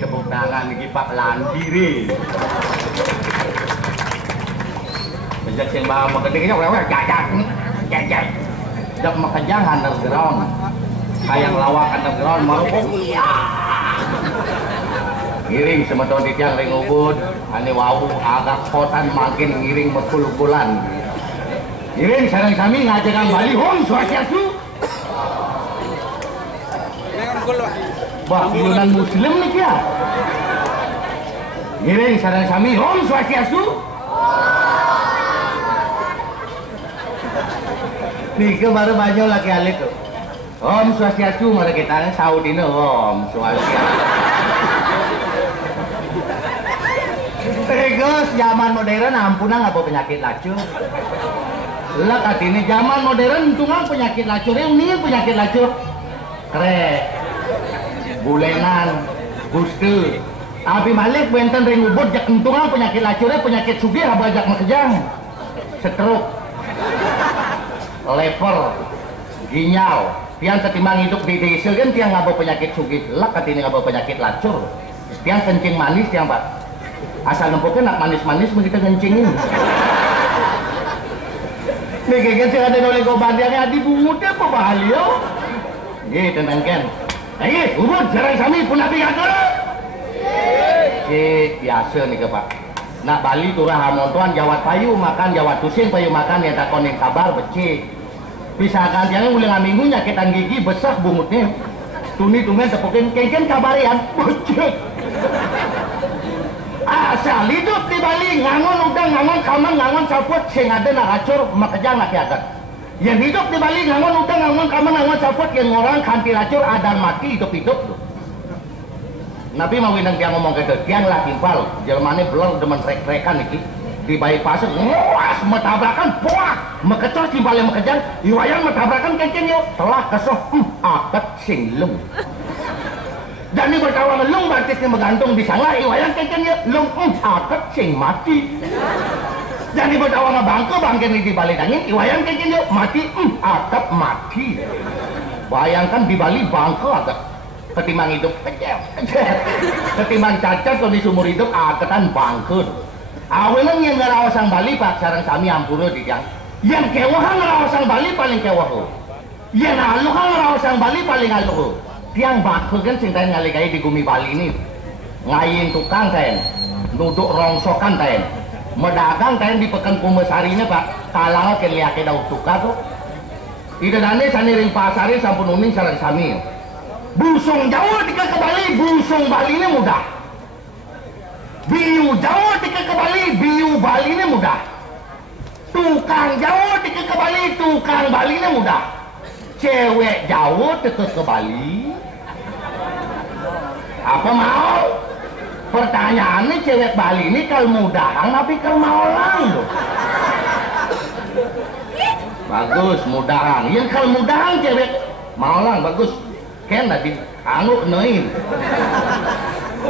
Tepuk tangan iki Pak Landiri. Sejak sing bawa megedingnya wewe jajan. Jak makajang underground. Kayak lawak underground mau. Ngiring semeton di tiang ring ubud, ane wau agak kotan makin ngiring mekul-kulan. Ngiring sareng sami ngajakan Bali hom swastiastu. Wah, pilunan muslim nih ya. Ngiring sareng sami om swastiastu. Nih ke baru banyak laki alik tuh. Om swastiastu mari kita Saudina om swastiastu. Terus zaman modern ampunan apa penyakit lacur. Lek atine zaman modern tungang penyakit lacur ini penyakit lacur. Krek. Bulenan, gustu, tapi balik benten ring ubud jak kentungan penyakit lacurnya penyakit sugih abajak makejang, stroke, lever, ginjal, pian ketimbang hidup di desa kan tiang ngabo penyakit sugih, lek katini ngabo penyakit lacur, tiang kencing manis tiang pak, asal nempuknya nak manis-manis begitu kencingin. Nih kayak sih ada oleh gobandiannya adi bungutnya apa bahalio, nih tentang ken. Ayo, ubud jarang sami pun nabi kagak. Biasa nih ke Pak. Nak Bali turah hamontuan Jawa payu makan Jawa tusing payu makan ya takonin kabar becik. Bisa kan jangan mulai ngaminggu nyakitan gigi besar bungutnya. Tuni tumen tepukin kengken kabarian becik. Asal hidup di Bali ngangon udang ngangon kamang ngangon saput sing ada nak acur makejang nak kiagat. Yang hidup di Bali ngangon udang ngangon kamang ngangon saput yang orang kanti lacur adan mati hidup-hidup tuh. Nabi mau windang tiang ngomong gitu, tiang lah timpal, jelmane belum demen trek-trekan iki di bypass nguas metabrakan puak mekecor timpalnya mekejang iwayang metabrakan kengken yuk telah kesoh aket sing lung dan ini berkawan lung batisnya menggantung di sana iwayang kengken yuk lung aket sing mati dan ini berkawan bangke bangken di balik angin iwayang kengken yuk mati aket mati bayangkan di Bali bangke agak ketimbang hidup ketimbang cacat kalau di sumur hidup aketan bangkut awelan yang ngerawasang Bali Pak sarang sami ampura di yang kewahan ngerawasang Bali paling kewah yang aluhan ngerawasang Bali paling aluh tiang bangkut kan cintain ngalikai di gumi Bali ini ngayin tukang ten duduk rongsokan ten medagang ten di pekan kumesari ini Pak kalah keliake daun tukar tuh idadane saniring pasari sampun uning sarang sami busung Jawa tika ke Bali, busung Bali ini mudah. Biu Jawa tika ke Bali, biu Bali ini mudah. Tukang Jawa tika ke Bali, tukang Bali ini mudah. Cewek Jawa tika ke Bali. Apa mau? Pertanyaannya cewek Bali ini kalau mudahan tapi kalau maulang loh. Bagus mudahan. Yang kalau mudahan cewek maulang bagus. Kan tadi anu noin.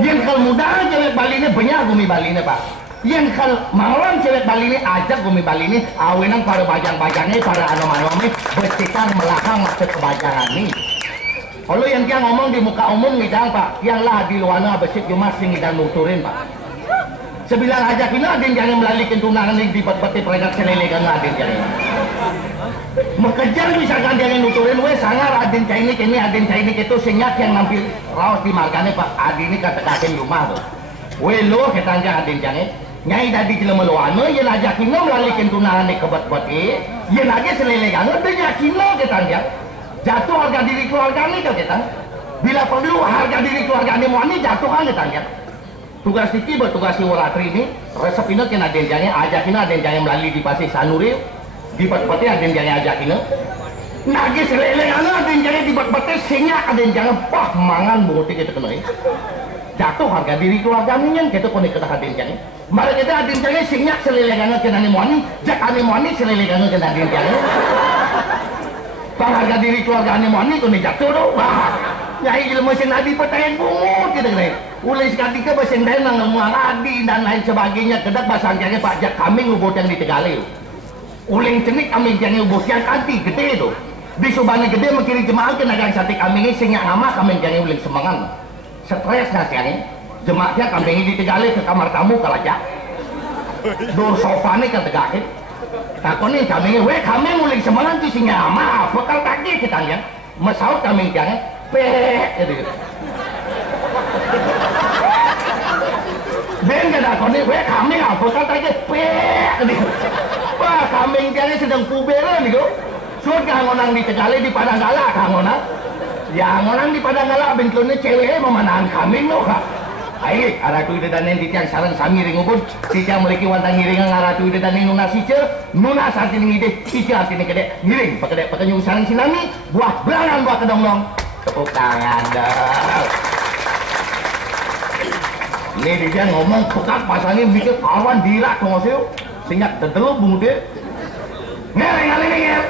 Yang kalau mudahan cewek Bali ini banyak gumi Bali ini Pak. Yang kalau maulang cewek Bali ini ajak gumi Bali ini awinan para bajang-bajangnya para anom-anomnya betikan melakang maksud kebajangan nih. Kalau yang dia ngomong di muka umum ngidang Pak, yang lah di luar besit cuma sing ngidang nuturin Pak. Sebilang aja kena adin jangan melalui tunangan ini di peti peregat selelegan adin jangan. Mengejar misalkan dia yang nuturin, we sangar adin cainik ini adin cainik itu sinyak yang nampil rawas di margane Pak. Adin ini kata-katain rumah tuh. We lo ketanja adin jangan. Nyai tadi jelema luana, yang aja kena melalui tunangan ini kebet-beti, yang aja selelegan, ada yakina ketanja. Jatuh harga diri keluarga ini kan kita. Bila perlu harga diri keluarga ini mau ini jatuh kan kita ya. Tugas Tiki bertugas si Waratri ini resep ini kena denjanya ajakin denjanya melalui di pasir Sanuri di peti denjanya ajakin. Nagi selelengana denjanya di peti sinyak denjanya pah mangan buti kita kena. Jatuh harga diri keluarga ini kita kena kena denjanya. Mari kita denjanya sinyak selelengana kena mau ini jak ane mau ini selelengana kena denjanya. Harga diri keluarga ane mau ini kena jatuh doh. Nyai ilmu mesin adi pertanyaan bungut gitu kan. Ulai sekali ke mesin lain ngemuang adi dan lain sebagainya. Kedak bahasa anjangnya Pak Jak kambing ubut yang di Tegaleu. Ulai cenik kambing yang ubut yang kanti gede itu. Di Subani gede mengkiri jemaah ke nagang sate kambing ini sinyak nama kambing yang ulai semangan. Stres nggak sih jemaahnya kambing ini di Tegaleu ke kamar tamu kalajak. Dur sofa nih ke Tegaleu. Takoni kambingnya, we kambing ulai semangan tuh sinyak nama. Bekal kaki kita lihat. Masaut kambing jangan. Gitu. Ben gak ada koni, we kambing apa kata aja gitu. Wah kambing jari sedang puberan gitu. Suat kangonang di Tegaleu di Padanggala kangonang. Ya ngonang di Padanggala bentuknya cewek memanaan kambing loh kak. Ayo aratu ide dan nanti tiang sarang sami ringubun. Tiang memiliki wantang ngiringan aratu ide dan nuna sice. Nuna saat ini ngide, sice arti ini gede. Ngiring pakai nyung sarang sinami. Buah berangan buah kedong-dong. Tepuk tangan dah. Ini dia ngomong pekat pasangin bikin awan dirak kok sih. Sinyak dedelu bungu dia. Ngereng.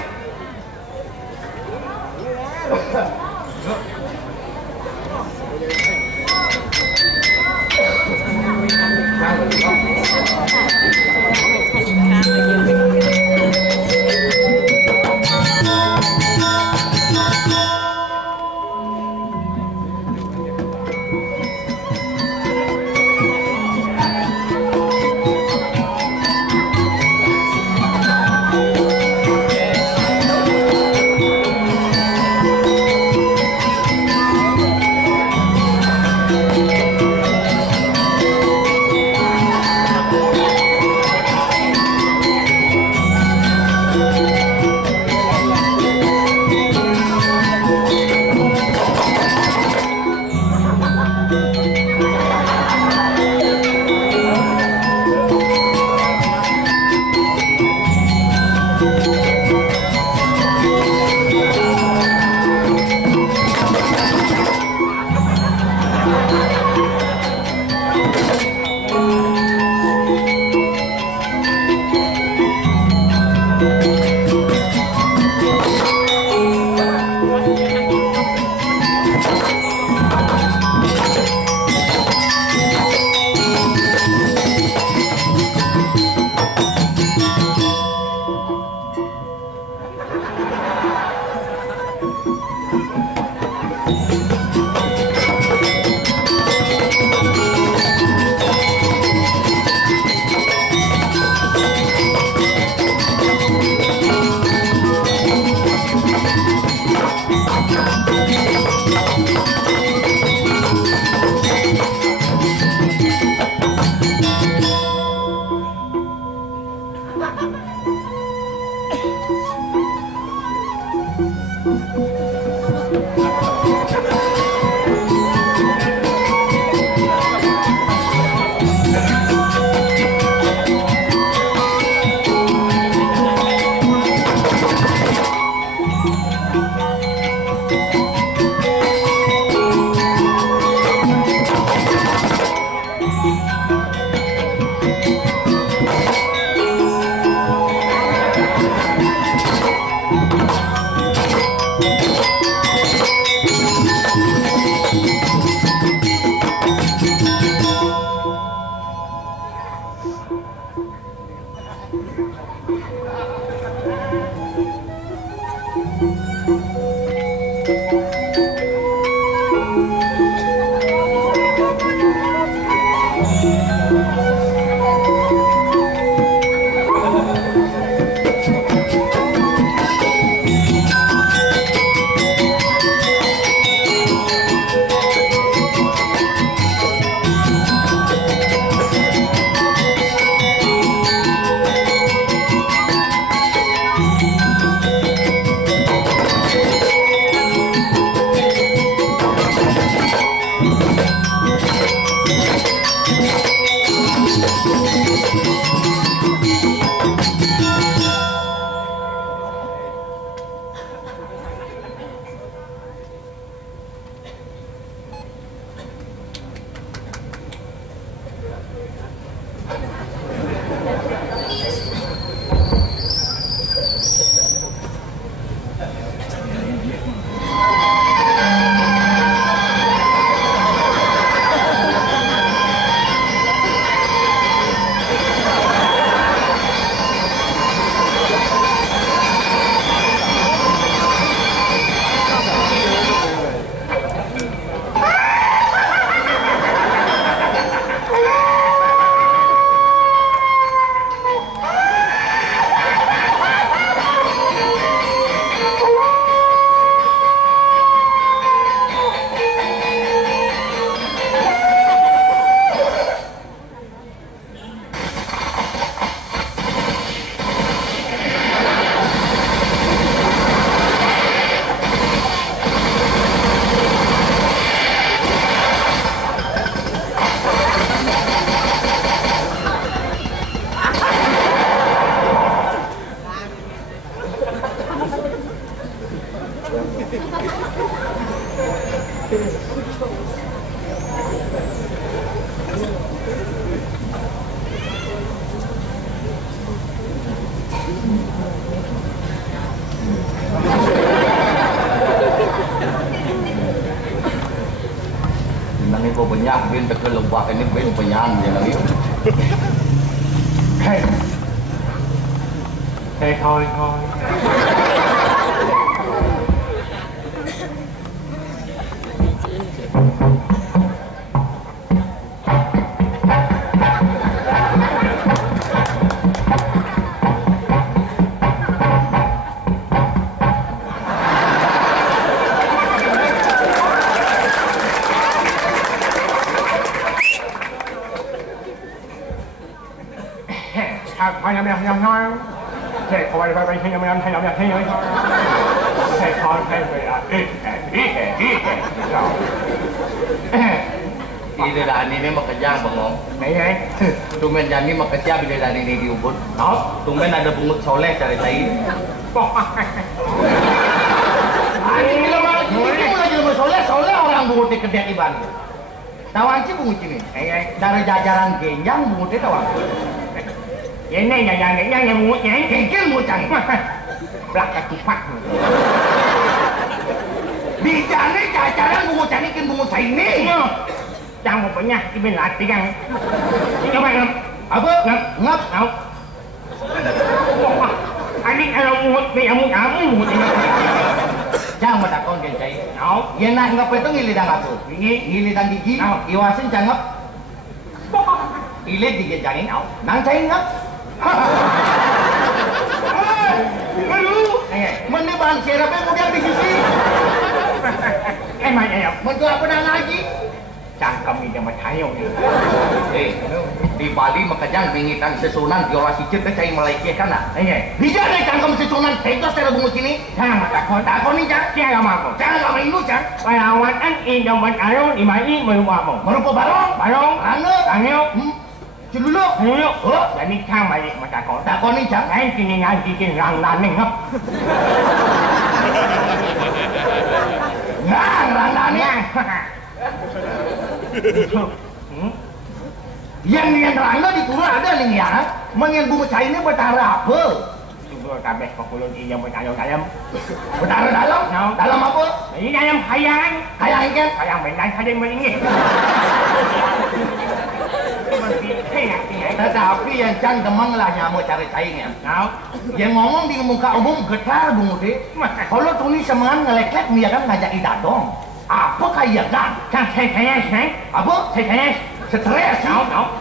Nang ipo banyak bin tekel lembah ini bin penyan dia nang itu. Hei. Hei thôi. Bidadari ini makejang bengong. Tumen jani makejang bidadari ini diubut. Tumen ada bungut soleh cari tai. Ini lagi soleh orang bungut di kedai iban. Tawan sih bungut ini. Dari jajaran genjang bungutnya tawan. Ini yang bungutnya. Gengkel bungutnya. Belakang tupak. Di jani jajaran bungutnya ini kan bungut saya ini. Jangan punya ibu latih kan? Ini apa ngap? Apa? Ngap? Adik kalau mungut ni kamu. Jangan matakon kencai. Yang nak ngap itu ngilidang apa? Ngilidang gigi. Iwasin jangan ngap. Ilit gigi jangan ngap. Nang cai ngap. Aduh. Mana bahan serapnya kemudian di sisi. Emang ya. Mentu apa nak lagi? Cangkem ini sama tayo ni. Di Bali makajang bingitan sesunan violasi cek cai Malaysia kana. Bija ni cangkem sesunan tegas tera bungut ini. Jangan matakon. Takon ni jang. Jangan aku. Jangan kamu ini jang. Perawatan idaman ayon imai merupa apa? Merupa barong. Angel. Celulu. Jadi kang balik matakon. Takon ni jang. Lain kini ngaji kini rang daning ngap. Rang daning. Yang rangga di kurang ada nih ya. Mengen bunga cair ini bertara apa? Tunggu kabeh kekulun ini yang bertayam. Bertara dalam? Dalam apa? Ini dalam khayang. Khayang kan? Khayang benar saja meninggi. Tetapi yang can demang lah nyamuk cari cairnya. Yang ngomong di muka umum getar bunga deh. Kalau tulis semangat ngelek-lek dia kan ngajak idadong. Apa kayak kan? Kan saya apa? Saya stres.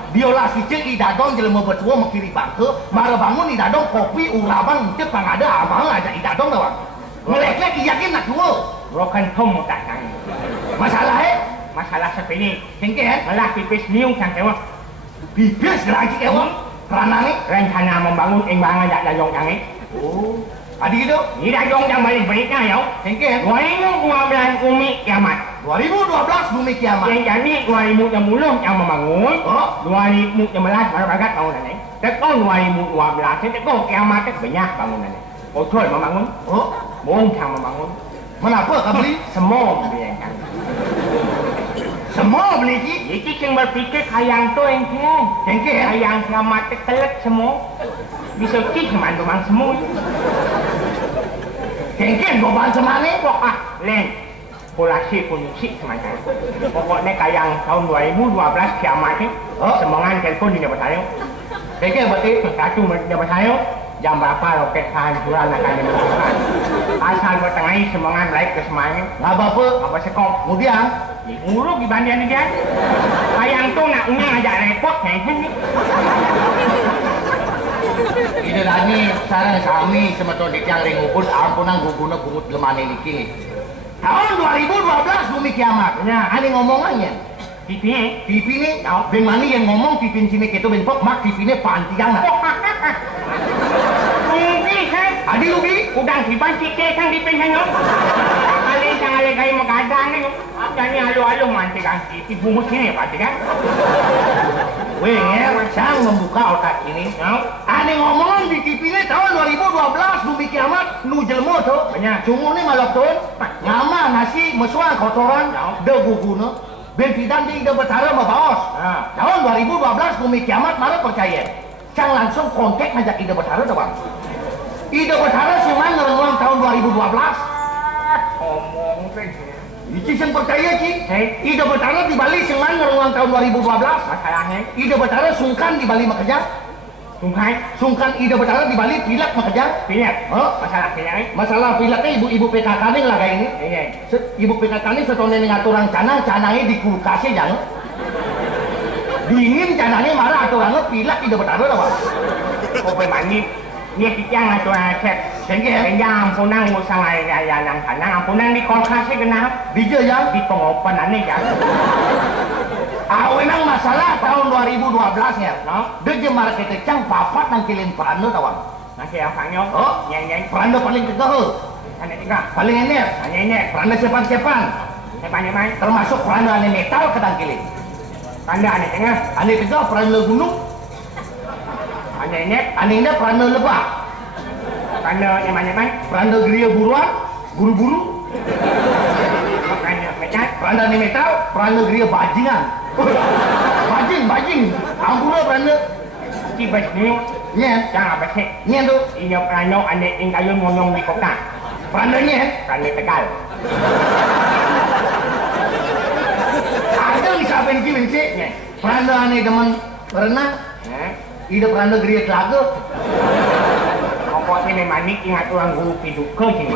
Violasi cek idadong jelema betua makiri bangke, mara bangun idadong kopi uraban teu pangada abang aja idadong doang. Melek-lek yakin nak tua. Broken home tak kan. Masalah sepele. Tengke malah pipis niung sang kewa. Pipis lagi kewa. Ranane rencana membangun embangan dak dayong yang Adi gitu? Ini dayong yang balik-baliknya ya. Tengke. Wah ini gua bilang umi kiamat. 2012 bumi kiamat. Yang jadi 2010 yang membangun. Oh. 2011 baru berangkat bangunannya. Tekon 2012 tekon kiamatnya banyak bangunannya. Betul membangun. Oh. Bongkang membangun. Kenapa kau beli? Semua beli yang Semua beli ki? Iki yang berpikir kayang tu yang kian. Cengkeh ya? Kayang kiamat telet semua. Bisa kik teman-teman semua. Cengkeh goban semane? Pokok lain. Polasi polisi semacam. Pokoknya kayang tahun 2012 kiamat ni. Oh. Semangat telefon di dapat saya. Cengkeh berarti? Satu dapat saya. Jam berapa roket kehancuran akan dilakukan. Asal bertengah semangat naik ke semangat. Nggak apa-apa. Apa sekop. Kemudian? Nguruk dibanding dia. Kayang tu nak unyang ajak repot ni. Ide dani sarang kami semeton di tiang ring ubun ampunan guguna bungut lemane niki. Tahun 2012 bumi kiamat. Ya. Ani ngomongannya. TV ni. TV ni, ben mani yang ngomong TV sini kita ben pok mak TV ni pantiang nak. Rugi kan? Adi rugi? Udang dipan sikit kan di pengen. Kali jangan lagi makadang ni. Jadi alu-alu mantik kan. TV bungut sini pasti kan. Weh, sang membuka otak ini. Ani ngomong di TV ni tahun 2012 bumi kiamat nu jelmo tu. Banyak. Cungu ni malok tu. Ngama nasi mesua kotoran de guguna. Ben tidak di ide betara mabaos. Tahun 2012 bumi kiamat mana percaya. Sang langsung kontak ngajak ide betara tu bang. Ide betara cuman ngerenguang tahun 2012. Ngomong tu. Iki yang percaya ki. Ide betara di Bali cuman ngerenguang tahun 2012. Masalahnya. Ide betara sungkan di Bali makerja. Sungkan ide betara di Bali pilak makerja. Pilak. Oh, Masalah pilak ni. masalah pilaknya ibu-ibu PKK ni lah kayak ini. Iya. Ibu PKK ni setahun ini ngaturang canangnya di kulkasnya jangan. Dingin canangnya marah aturannya pilak ide betara lah bang. Kau bermandi. Dia kijang atau cek. Cengkeh. Yang ampunan musang ayah yang tanang. Ampunan di kulkasnya kenapa? Bija yang Di pengopenan ni kan. Memang masalah tahun 2012 ya. No? Dia market cang papat nang kilin peranda tawang. Nanti apanya? Oh, Yang peranda paling kekeh. Ada tiga. Paling enak. Hanya ini. Peranda sepan-sepan. Banyak main. Termasuk peranda ane metal ketang kilin. Tanda ada tengah. Ane kekeh peranda gunung. Hanya ini. Ane ini peranda lebah. Tanda yang banyak main. Peranda geria buruan. Buru-buru. Tanda mecat. Peranda ane metal. Peranda geria bajingan. Bajing. Ampura peranda. Tiba ni. Nyen. Jangan apa sih. Nyen tu. Ini peranda ane ingkayun ngomong di kota. Peranda nyen. Peranda Tegal. Ada isaben kilin sih. Peranda ane demen renang. Ide peranda geria telaga. Pokoknya memang ni ingat orang guru hidup ke sini.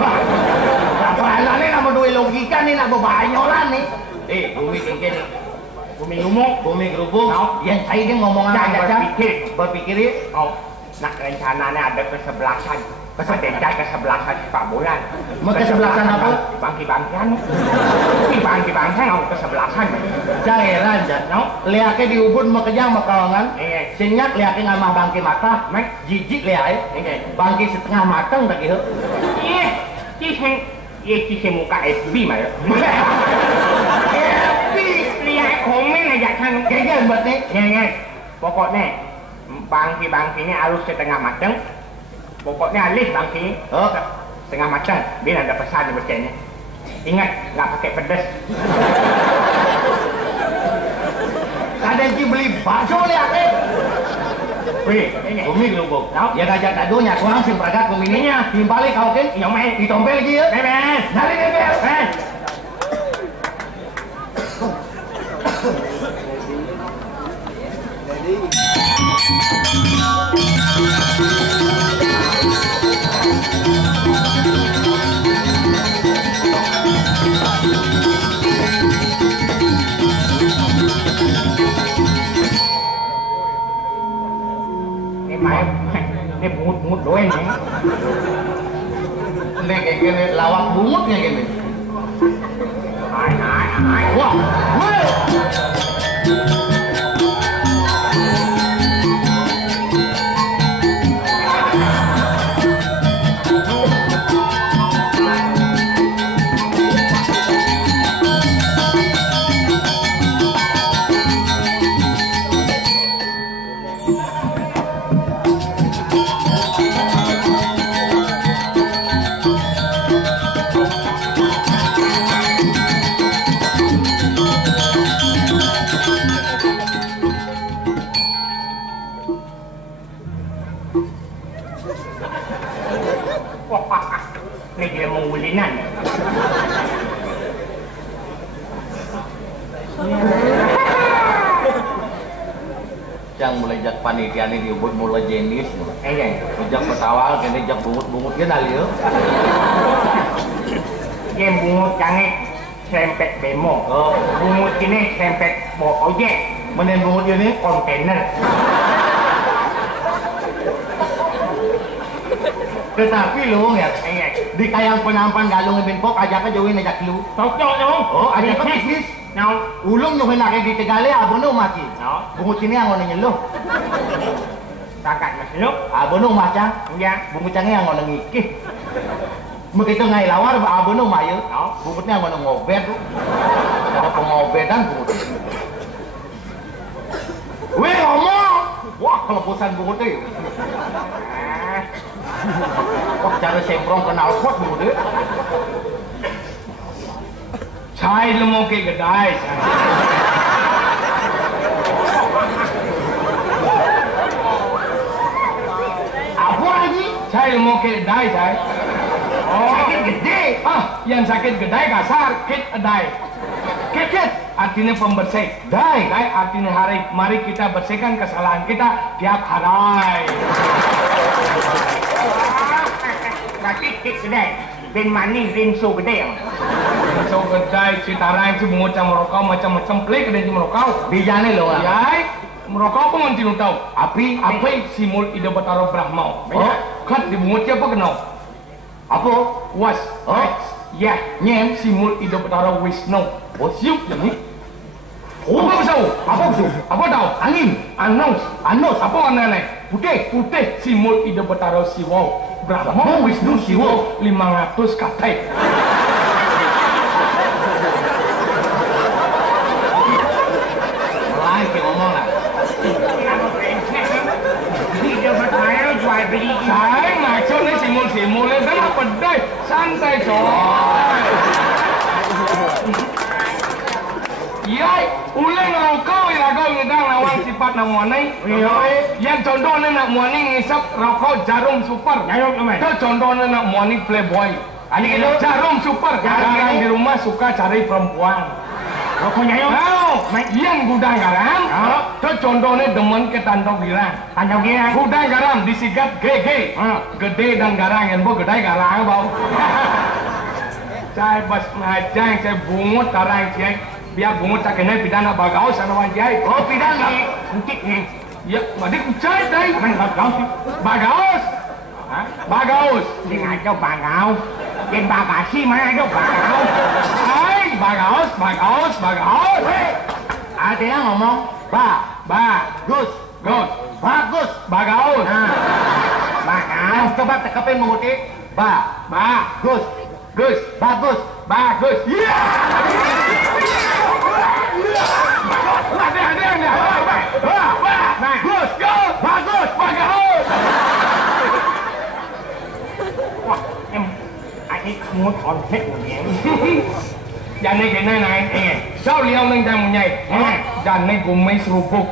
Peranda ni nama dua logika ni nak berbanyolan ni. Bumi tinggi ni. Bumi lumuk. Bumi gerubung. Yang saya dia ngomong Jangan apa berpikir. ni. Nak rencananya ada kesebelasan. Kesedentai kesebelasan Pak Bulan. Kesebelasan apa? Bangki-bangkian. Bangki-bangkian mau kesebelasan. Cairan jan. Lihat ke di ubun makejang makawangan. Sinyak lihat ke ngamah bangki mata. Jijik lihat. Bangki setengah matang tak kira. Iya, muka FB mah. FB. Lihat komen aja kan. Kayaknya buat ni. Pokoknya bangki ni harus setengah matang. Pokoknya alih bangki setengah matang. Biar ada pesan di bacanya. Ingat, nggak pakai pedas. Ada yang beli bakso lihat ke. Wih, Bumi gerubung. Ya gajah tadunya, kurang sing peragat bumininya. Timbalik kau kan? Iya main. Ditompel lagi ya. Bebek. Dari bebek. Ini bungut doang ni. Ini kayak gini lawak bungutnya gini. Hai. Wah. ulinan. Yang mulai jak panitia ini diubut mulai jenis. Jak petawal, kini jak bungut-bungut kan alio. Yang bungut kange serempet bemo. Bungut ini serempet bawa ojek. Menen bungut ini kontainer. Tetapi lu ya, di kayang penampan galung ibin pok aja ka jauhin ajak lu. Cocok dong. Oh, aja ka bisnis. Now, Ulung nyo hinake di Tegale, abono maki. no. Bungut sini ang ngonong lu. Takat mas lu. Abono maca. Ya. Bungut canggih ang ngonong iki. Begitu ngai lawar, abono mayo. No. Bungutnya ang ngonong ngobet. Ada pengobetan bungut. Weh ngomong. Wah, kelepusan bungut itu. Wah, cara semprong kenal pot bungut itu. Chai lemo ke gedai. Apa lagi? Chai lemo ke gedai, chai. Oh, Sakit gede. yang sakit gedai kasar, kit edai. Kit artinya pembersih. Dai. Dai artinya hari. Mari kita bersihkan kesalahan kita tiap hari. Berarti kit gedai. Ben mani rinso gede. Rinso gede, Citarang, Cibungut, merokok, macam-macam pelik ada di merokok. Bijane lo. Yai, merokok apa nganti lu tahu? Api. Simul ide betaro Brahmau. Oh. Kat di bungut siapa kenal? Apa? Was. Oh. Ya, nyen simul ide betaro Wisnu. Oh, Siup yang ni. Oh, Apa besau? apa itu? Apa tahu? Angin. Anus. Anus. Apa warna ni? Putih. Putih. Simul ide betaro Siwa. Brahma, Wisnu, Siwa. 500 katai. Lain ke ngomong lah. Ide betaro jual beli. Saya ngaco ni simul-simul ni dah pedai. Santai coy. Yai, uleng rokok irago ngedang nawang sifat namuanai. Yang contohnya nak muani ngisap rokok jarum super. Jarum apa? Itu contohnya nak muani playboy. Ani itu jarum super. Yang di rumah suka cari perempuan. Rokok jarum? Yang gudang garam. Itu contohnya demen ke tandok girang. Tandok girang? Gudang garam disigat GG. Gede dan garang. Yang bu gede garang bau. Saya bas ngajang, saya bungut karang ciai. Biar bungut tak kena pidana bagaus sana wanjai. Oh, pidana. Kuntik ni. Ya, madi kucai dai. Main bagaus. Bagaus. Bagaus. Sing ada bagaus. Den bagasi mana ada bagaus. Hai, bagaus, bagaus, bagaus. Ada yang ngomong, Gus, bagus, bagaus. Bagaus. Coba tekapin mengutik, Gus, bagus. Ya. Ada. Bagus, bagaus. Wah, ini semua konflik ni. Jangan kena naik. Sao liau neng jangan munyai. Jangan gumai serupuk.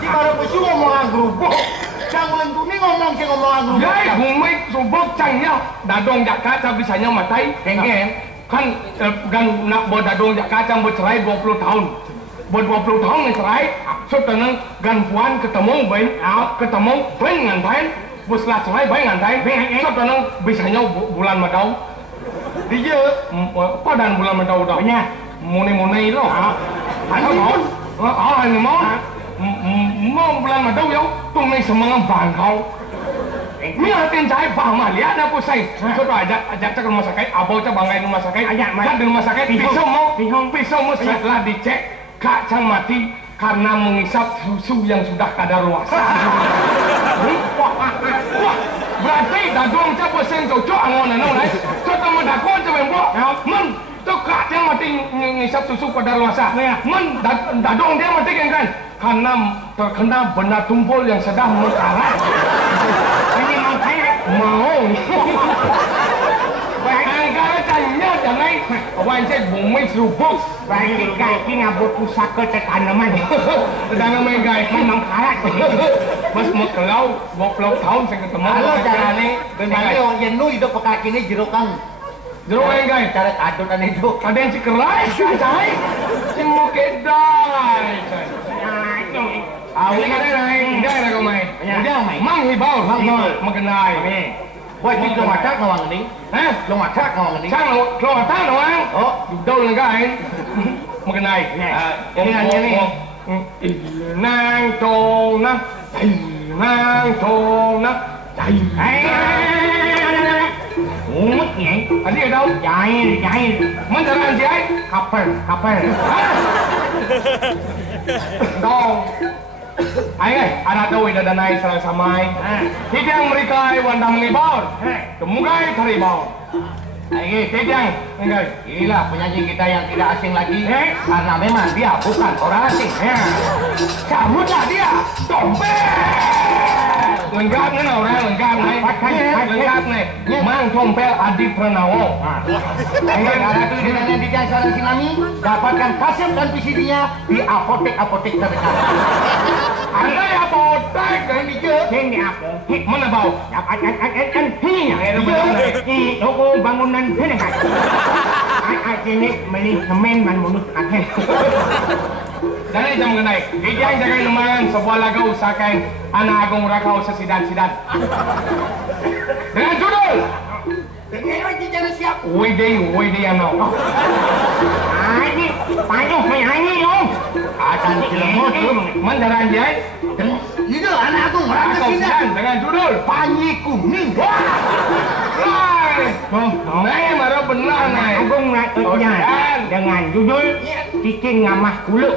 Si baru pesu ngomong gerubuk. Jangan lentuni ngomong si ngomong gerubuk. Yai, gumai serupuk cangnya. Dadong jak kaca bisanya matai. Kengen. Kan nak buat dadong jak kaca bercerai 20 tahun. Buat 20 tahun ni cerai. So tenang gan puan ketemu bain ngantain. Setelah cerai bain ngantain. So tenang bisanya bulan madau. Dia apa dan bulan madau dah. Muni lo. Hani mau bulan madau yo. Tung ni semangat bangkau. Ni hatin cai bang mah lihat aku say. So tu ajak ke rumah sakit. Abau cak bangai rumah sakit. Ajak di rumah sakit. Pisau mau setelah dicek. Kacang mati karena mengisap susu yang sudah kadaluarsa. Wah, berarti dadong siapa sen cocok angon anong lai. Contoh mendakon siapa yang buat? Men, tu kacang mati mengisap susu kadaluarsa. Men, dadong dia mati kan? Karena terkena benda tumpul yang sedang mekarat. Ini mau. Angkara canya jangan wancet bumi serupuk. Baik kaki ngabut pusaka tanaman. Tanaman guys memang karat. Mas mau kelau 20 tahun saya ketemu. Halo carane, benane orang jenuh hidup kaki ini jerokan. Jeruk enggak? Cara kadut ane itu. Ada yang cikerai, cai. Si mau kedai. Awi kada naik, tidak ada kau main. Udah main. Mang hibau, mengenai. Buat di lo masak ngawang ini. Lo masak ngawang ini. Sang lo atas lo ang. Oh, đâu là cái mengenai. Ini. Nang tròn nè, nang tròn nè. Mất nhảy. Anh đi ở đâu? Chạy. Mình sẽ làm gì ấy? Kapal. Đâu? Ay ay, ada tahu ida danai salah samai. Tidak mereka wandam ngibor. Kemugai teribor. Tidak, enggak. Inilah penyanyi kita yang tidak asing lagi. Karena memang dia bukan orang asing. Sambutlah dia, Tompel. Lengkap nih orang lengkap nih. Lengkap nih. Mang Tompel Adi Pranawo. Ada tulisannya di Jalan Sinami. Dapatkan kaset dan VCD-nya di apotek-apotek terdekat. Ada apotek yang Ini apa? mana bau? Toko bangunan sini kan? Sini beli semen dan munut akhir. Dan ini jam mengenai. Dia yang jaga lumayan sebuah lagu usahakan anak agung rakau sesidan-sidan. Dengan judul Ini jangan siap. Wede ano. Ini payung penyanyi dong. Akan cilemut tuh. Mandaran dia. Itu anak aku merasa Sesidan dengan judul Panji Kuning. Nai marah benar nai. Agung dengan judul Cicing Ngamah Kuluk.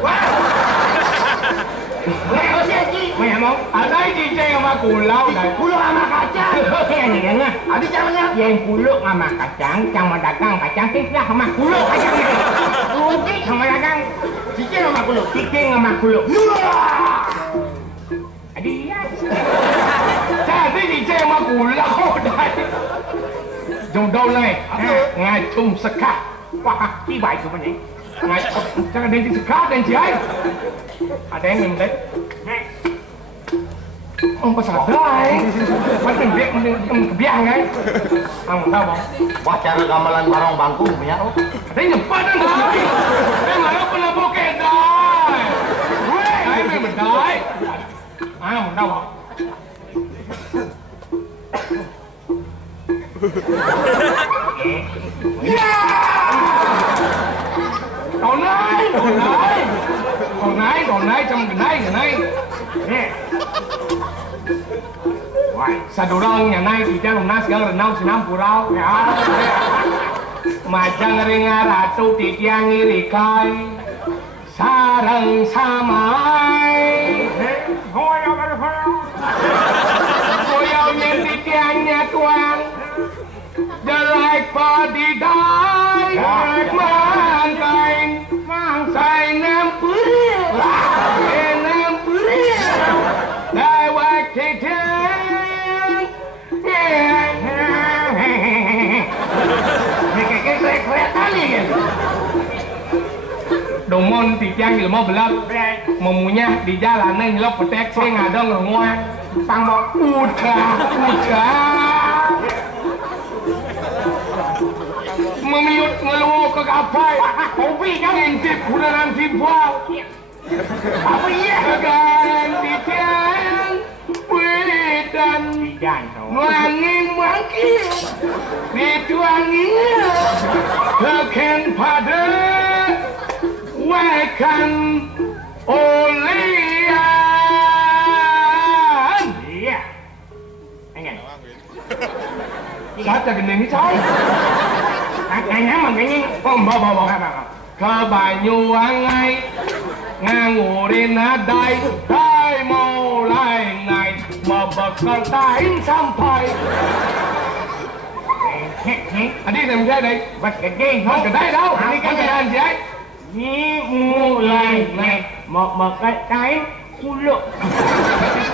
Ada cicing sama kulau dah. Kuluk sama kacang. Ini dengar. Ada caranya. Yang kuluk sama kacang, sama dagang kacang kita sama kuluk kacang. Luntik sama dagang. Cicing sama kuluk. Cicing sama kuluk. Dia. Jadi cicing sama kulau dah. Dùng đâu này? Ngài chung sekat. Wah, si baik tu ni. Ngài jangan ada sekat dan jai. Ada yang minta. Ông pasal dah. Macam dia kebiang kan? Ang tahu bang. Wah, cara gamelan barong bangku punya lo. Ada yang cepat dan dah. Dia malah pernah bokeh dah. Weh, saya mendai. Tahu bang. Còn nãy trong cái này sa dorong nhà nay thì jangan nas gang renau sinam purau ya majang ringa ratu titiang irikai sarang samai goyau nyen titiangnya tuang jelek padidai mang say nam puri nam puri dai wak titiang đồng môn thì trang như mau belum memunya di jalanan lo petek saya ngadong ngoan tanggo udah memiut ngeluo ke kapai kopi kan ngintip kudaran timpal apa iya ganti tiang dan wangi mangki dituangi keken pada wekan olean iya enggak saat gini ini coy kayaknya makanya bawa ke Banyuwangi ngangurin adai dai mulai naik membekal tain sampai Adi làm sao đây? Bạch cái gì? Không cái đây đâu. Đi cái gì làm gì ấy? Ni mulai naik membekal tain kuluk.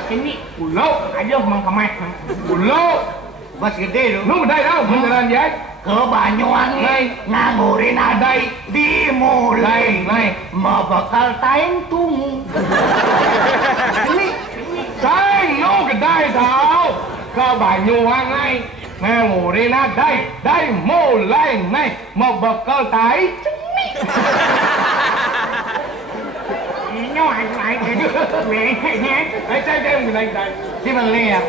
Ini kuluk aja mengkemat. Kuluk. Bas gede lu. Lu đây đâu? Mình làm gì ấy? Ke Banyuwangi ngagurin adai dimulai này membekal tain tungu. Ini saya lu kedai tahu ke Banyuwangi Ngurina dai mulai nih mau bekal tai. Nó lại mẹ Saya dia mengenai tai. Si Bang ya.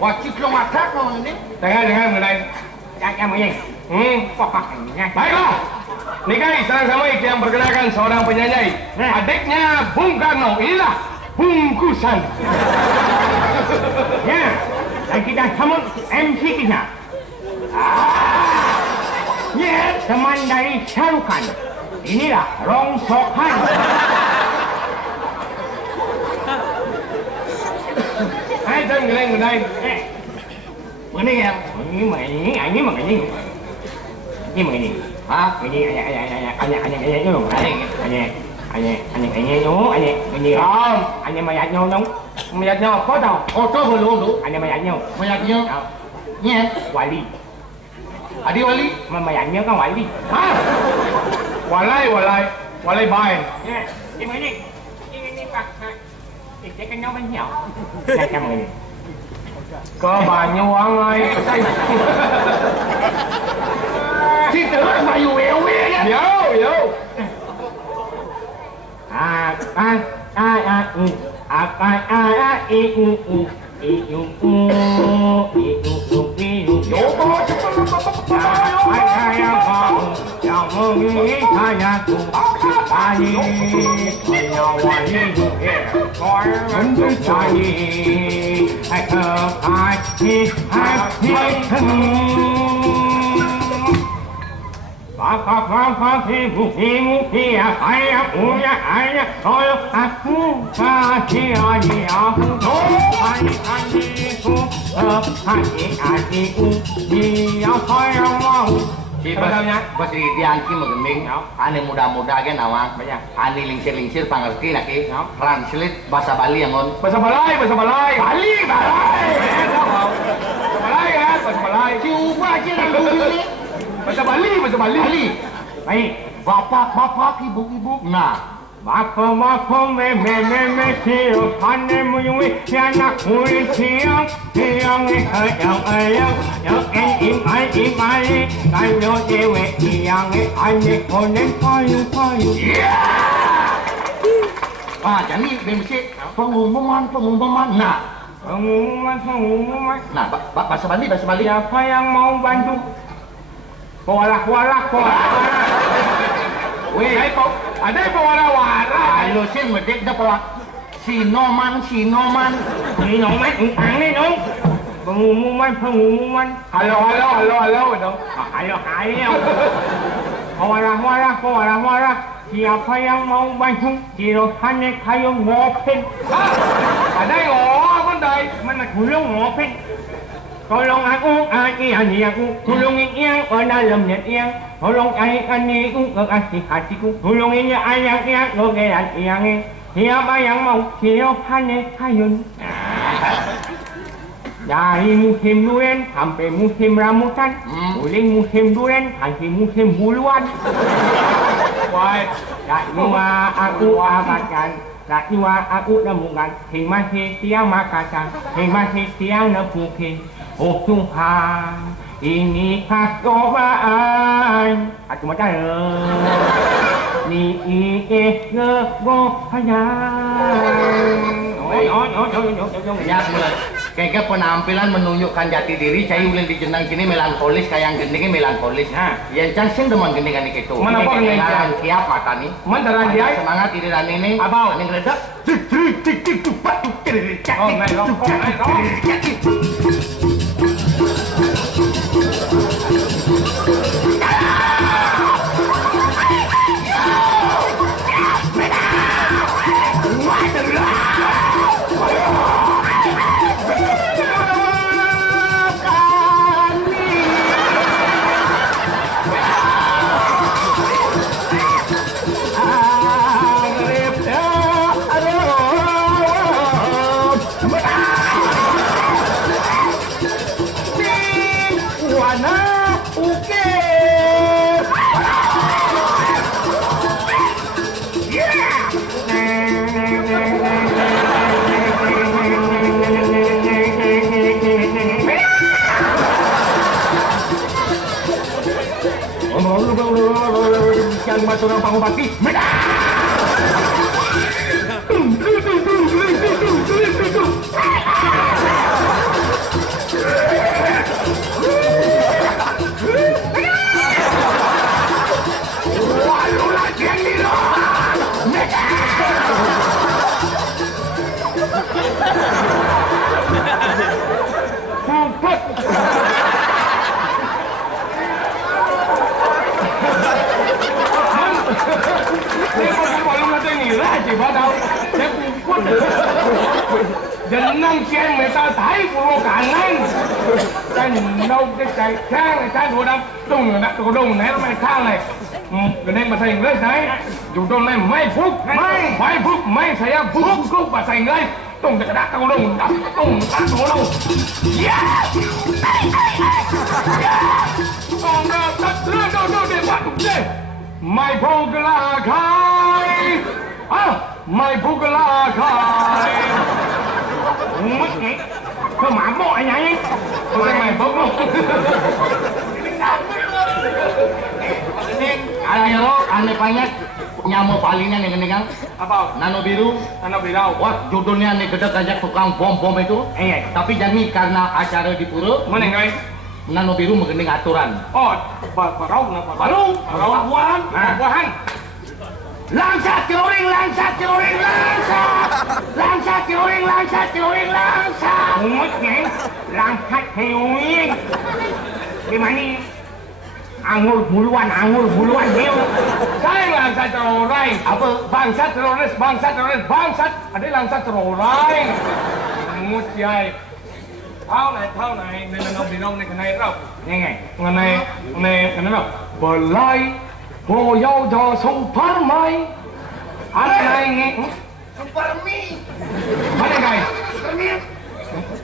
Wajib lo masak lo ini. Dengan mengenai. Jangan begini. Pokoknya. Baiklah. Nikahi sama-sama yang perkenalkan seorang penyanyi. Adiknya Bung Karno, inilah Bungkusan. Ya, dan kita sambut MC kita. Ya, teman dari Syarukan. Inilah Rongsokan. Hai chân người đây. Ini ya. Ini mà cái gì? Ini mà cái gì? Hah? Cái gì anh nhớ Không. anh mà dạy nhau đúng Mà dạch nhau có đâu. Oh, tuh belum. anh mà dạy nhau Banyaknya. Nye. Wali Adi Wali. mà dạy nhau có Wali Hả? Walay bài. nha đi mới đi bạc thì cái nhau bên nhau là chăm người Có bà nhau ăn ơi. Si terus Bayu Ewe ya. Yo. Si bos di dianci mengeming, ane muda-muda ge nawang, ane lingsir-lingsir pangerti nak ki, translate bahasa Bali yang on. Bahasa Balai. Bali. Bahasa Balai. Cuba aja lalu ini. Bahasa Bali. Baik, bapak, ibu. Nah, Mako me siyo pane muyui yana kuin siang ayang im ai kayo dewe iyang ane konen payu. jadi mesti pengumuman. Nah, Pengumuman. nah, bahasa Bali. Siapa yang mau bantu? Walak. Wih, ada pewara-wara. Lo sih medek dah pelak. Sinoman. Ini dong. Pengumuman. Halo dong. Halo. Pewara. Siapa yang mau bantu? Silakan kayo ngopin. Ada ngopin day. Mana tulong ngopin? Tolong aku, aku. Tulungin yang ở dalam yang. Tolong ani ke hatiku. Tulungin ya ayang logelan yang. Siapa yang mau? Silakan kayo. Dari musim durian sampai musim rambutan, mulai musim durian sampai musim buluan. Why? Tak jua aku temukan, masih tiang makatan, masih tiang nepukin. Oh Tuhan, ini cobaan. Aku macam ni ngego hayang. Ya, kayaknya penampilan menunjukkan jati diri. Saya ulin di jenang sini melankolis, kayak yang gendingnya melankolis. Yang cansing demen gendingan itu. Mana apa gendingan? Kiap mata nih. Mana dia? Semangat iriran ini. Apa? Ini geredak. Oh, naik rokok. keturunan Pangubati. Medan. Walu lagi yang di luar. Puput. Dia bukan walu lagi yang ngira je padau. Dia puput. Jenang chen người ta thấy của cả nhanh. Cái nâu cái chạy khang cái đồ đâm tung là đồ đông này mày khang này. Cái này mà thầy người đấy. Chủ đông này mấy phút, mấy phút, mấy saya phút mà thầy người. Tung cái đá đồ đông, tung đá đồ đông. Yeah! Còn tất đâu để bắt được đây. Mày phô cái là khai. Mày phô cái là khai. Mất nhỉ? Sao mà bộ anh ấy? Sao mày bốc không? Aneh banyak nyamuk palingnya nih kan? Apa? Nano biru. Wah, judulnya nih gede kajak tukang bom itu. Tapi jangan karena acara di pura. Mana guys? Nano biru mengening aturan. Oh, baru. Baruan. Langsat celuring. Mất nhỉ? Langsat celuring. Di mana? Anggur buluan dia. Saya langsat celuring. Apa? Bangsat teroris. Ada langsat celuring. Mút dây. Thao này, nên là nông đi nông này cái này đâu? Nghe. Này cái này đâu? Bờ lai. Hồ dâu cho sông phá mây. Anh này nghe. Mana guys?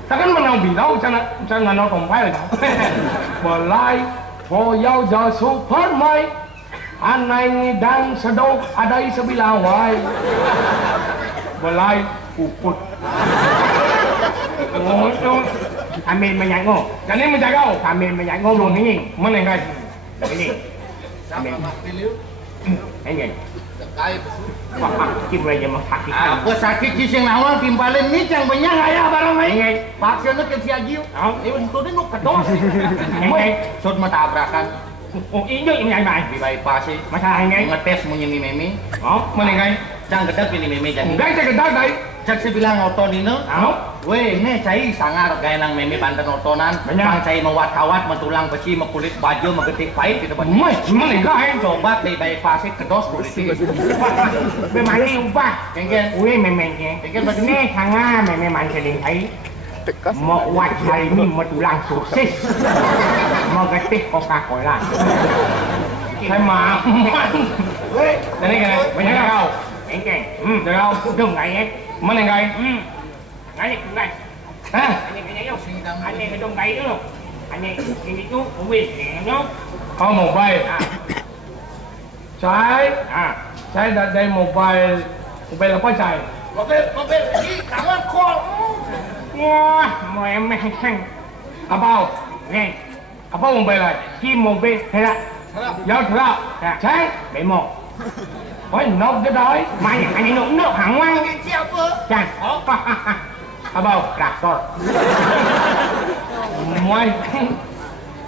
Takkan menang bilau jangan nó còn phải là bờ lai hồ dâu giờ super mai anh này đang sedang ada sebelah wai bờ lai puput Ngô Amin mày nhảy ngô. Jadi menjaga. Amin mày nhảy ngô luôn cái gì? Mana guys? Cái gì? Amin. Cái gì? Kim Ray mau sakit. Apa sakit sing lawan timpalin ni cang banyak aya barang mai. Paksana ke si Ajiu. Ibu itu dia nuk ketos. Sud matabrakan. Oh, ini yang mai. Di bypass sih. Masalah ini. Ngetes mau nyanyi meme. Oh, mana guys? Cang gedak ini meme jadi. Guys, saya gedak guys. Cak si bilang oto dino. Weh, ini cai sangar gaya nang meme banten otonan. Bang cai mewat-kawat, metulang besi, mekulit baju, megetik pahit gitu. Mana guys? Coba di bypass kedos polisi. Bagaimana ubah? Kengken. Weh, memangnya. Kengken begini. Ini sangar memang sering thấy. Mau wat hari ini metulang sosis. Mau getik Coca-Cola. Saya maaf. Ini kan banyak kau. Kengken. Jaga. Dong guys. Mana guys? Guys. Hah? Anh cái đông gái nữa. Anh cái chú cũng biết nó. Oh, mobile. Saya dari mobile apa saya? Mobil ini kawan call. Wah, mau em sang. Apa? Nghe. Apa mobile này? Chi mobile thế là. Giáo thừa. Sáng. Để một. Ôi, nộp cái đói. Mày anh nộp nước hẳn ngoan. Chà. Apa? Traktor. Mày.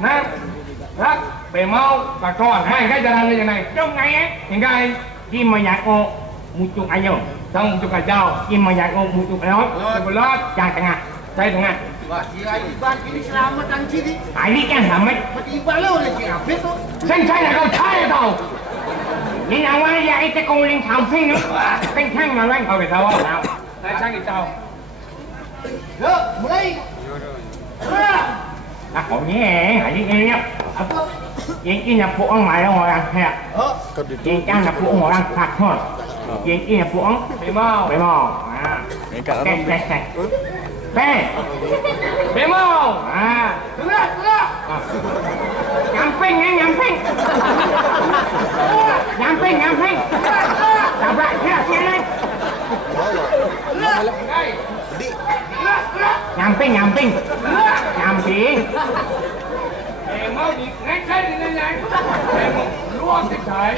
Nè. Rắc. Bề mau. Traktor. Hai cái jalan như thế này. Trong ngày ấy. Những cái. Chi mà nhạc cô. Muncul ayo. Trong chục cả chào. Chi mà nhạc cô muncul ayo. Belot. Chà tengah. Saya tengah. Wah, si Iban ini selamatan sini. Ali kan selamat. Tiba lo oleh si Abid tu. Saya kau cai tau. Ini awal ya itu kau ling samping nữa. Canh thang mà anh. Thôi tao không? Saya sang đi tao. Yo, mulai. Kau ni hari ini. Yang ini puang mai orang hea. Yang kan puang orang kat thôi. Yang ini puang. Bề mau. Bề mau. Bè. Bề mau. Gerak. Nyamping. Tabrak sini. Nyamping. Bề mau đi. Ngay đi này. Bề mau. con thì trái.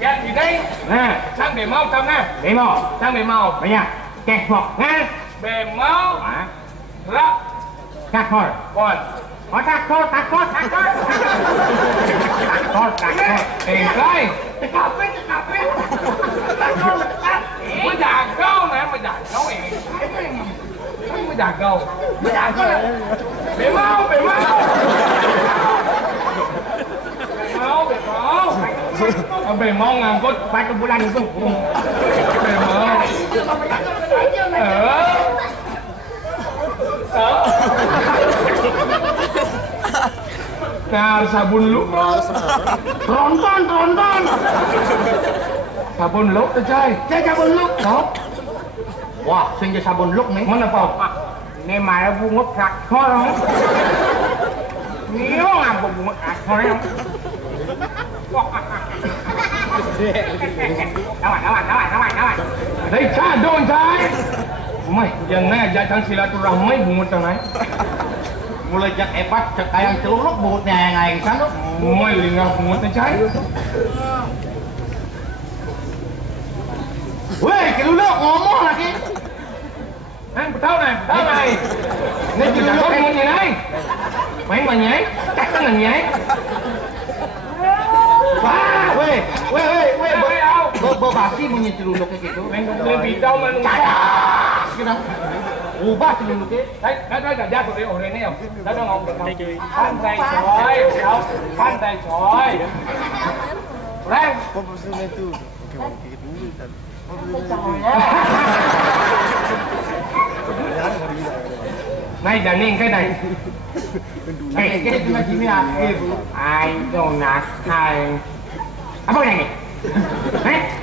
Dạ thì đây. Nè, Sang bể mau trong nè. bể màu. Sang bể màu. Bây giờ, kẹt phọc nha. Bể mau. À, Rắc. cắt thôi. Còn. Có cắt thôi. Cắt thôi. Ê cái. Cắt biết. Mới đà câu nè. Mới đà câu ê. Mới đà câu. Bể mau. Bể mau. Bể mau ngang cốt. Phải có bulan itu. Bể mau. Nah, sabun lu. Tronton. Sabun lu tuh, Cai. Sabun luk. Wah, senja sabun luk nih. Mana, Pak? Ini malah bungut traktor. Ini ngapa bungut traktor? Kawan. Đây, Cai, don, Cai. Mày, jangan ngajak silaturahmi bungut tanah. Mulai jak epat, cek ayang celuruk bungutnya yang sana. Mày lingah bungutnya, Cai. Weh, celuruk ngomong lagi. Betul này. Ini kita có muốn như này. Mấy mà nhảy, chắc chắn là nhảy. Wah, weh, berbasi punya celuruknya gitu. Lebih tahu mana. Kita ubah celuruknya. Đấy, cả gia tụi đi ổn này không? Đó ngọc được không? Phan tay trời. Đang. Này đã nên cái này. Cái cuma gini ah. I don't know. Apa ini?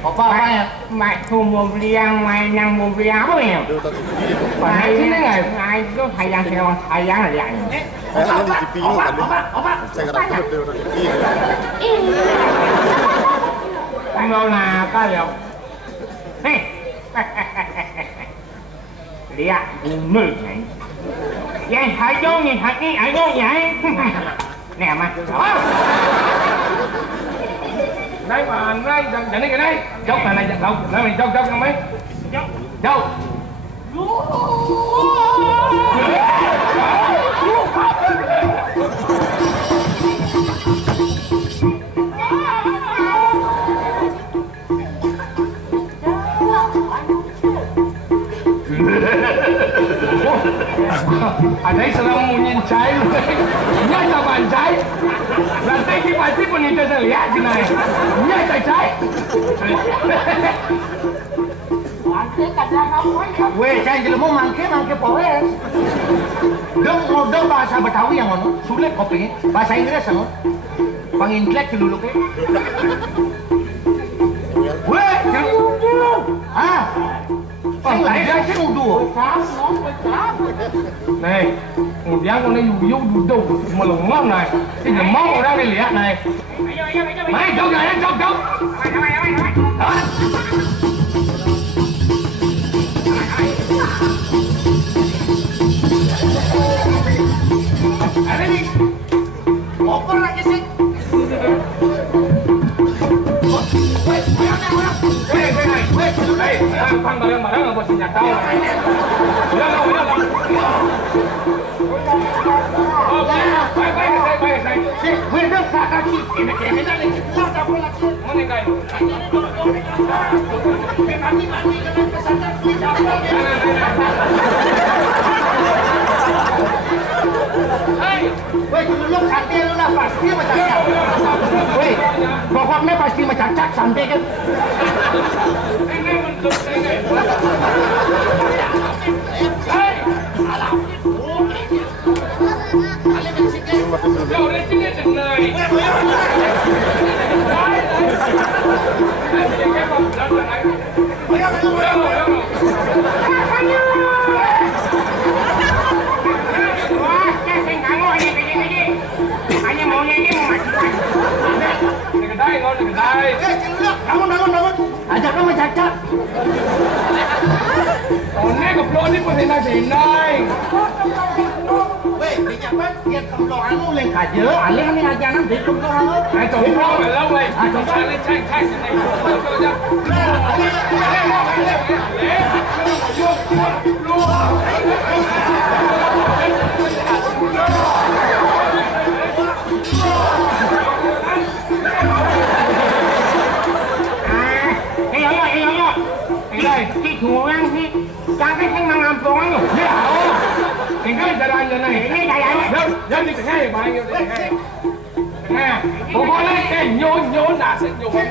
Apa ya? Mày thu mobiliang, mày nhang mobiliang apa ini? Phải sini này. Ai itu hayang là yang. Apa? Saya nggak dapat dia udah ini. Tanggal nào có được? Lihat bumi này. Yang thấy vô nhìn thật đi, ai vô vậy? Nè mà. Đây mà đây dẫn đi cái đây. Chốc này dẫn đâu? Đây mình chốc không mấy? Chốc. Ở đây sẽ là một nhìn trái luôn. Nhai là bàn trái. Nanti kita pasti penita saya lihat di sana. Nyai trái. Weh, saya jelemu mangke pores. Dong bahasa Betawi yang ngono, sulit kopinya. Bahasa Inggris ngono. Pangintlek celuluknya. Weh, ah. Anh lại ra cái ngủ đùa. Này, kemudian con này dụ đục mà lồng ngon này. Thì giờ mong ra đây lihat này. Mày chốc này, chốc. Ada ni. Apa lagi sih? Pang barang-barang nggak buat senjata. Udah. Oh, baik. Si, wedok tak kaki. Ini dah ni. Tak boleh lagi. Mana kau? Mati kena kesadaran tidak boleh. Hey, Weh, celuluk santai lu lah pasti macam cak. Weh, pokoknya pasti macam cak santai kan. ini bentuk ini. Hey, kau udah sini denai. Hanya maunya ini mau mati. Kedai. Bangun. Ajak kamu cak. Còn nè gặp lỗi đi có thể là để này. Weh, siapa dia kalau anu leng kaje alih nih aja nanti kalau anu contoh là lâu rồi contoh lên tranh tranh này cái thủ ăn thì cha cái thanh mang làm con rồi thì cái giờ đây giờ này dân đi ngay bao nhiêu ngay bố con lấy cái nhốn là sẽ nhốn